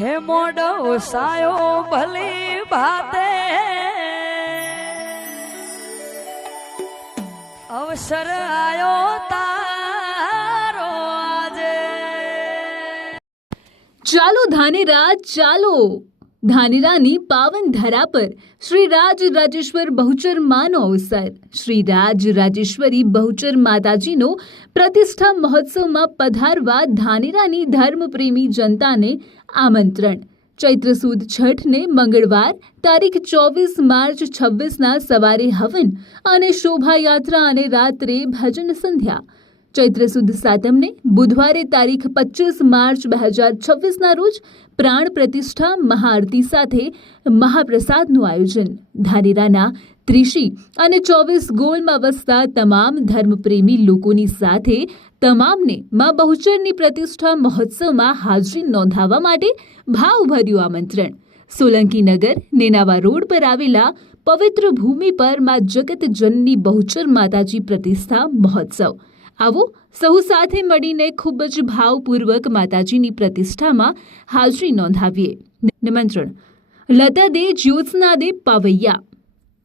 હે મોડો સાયો ભલી ભાતે અવસર આયો તારો આજે। ચાલો ધાનેરા ચાલો। ધાનેરાની પાવન ધરા પર શ્રી રાજરાજેશ્વર બહુચર માનો અવસર। શ્રી રાજરાજેશ્વરી બહુચર માતાજીનો પ્રતિષ્ઠા મહોત્સવમાં પધારવા ધાનેરાની ધર્મપ્રેમી જનતાને આમંત્રણ। ચૈત્ર સુદ છઠને મંગળવાર તારીખ 24 માર્ચ 26ના સવારે હવન અને શોભાયાત્રા અને રાત્રે ભજન સંધ્યા। ચૈત્ર સુદ સાતમને બુધવારે તારીખ 25 માર્ચ 2026ના રોજ પ્રાણ પ્રતિષ્ઠા મહાઆરતી સાથે મહાપ્રસાદનું આયોજન। ધાનેરાના ત્રિશી અને 24 ગોળમાં વસતા તમામ ધર્મપ્રેમી લોકોની સાથે તમામને મા બહુચરની પ્રતિષ્ઠા મહોત્સવમાં હાજરી નોંધાવવા માટે ભાવભર્યું આમંત્રણ। સોલંકી નગર નેનાવા રોડ પર આવેલા પવિત્ર ભૂમિ પર મા જગત જનની બહુચર માતાજી પ્રતિષ્ઠા મહોત્સવ। આવો સૌ સાથે મળીને ખૂબ જ ભાવપૂર્વક માતાજીની પ્રતિષ્ઠામાં હાજરી નોંધાવીએ। નિમંત્રણ લતા દે જ્યોત્સના દે પાવૈયા।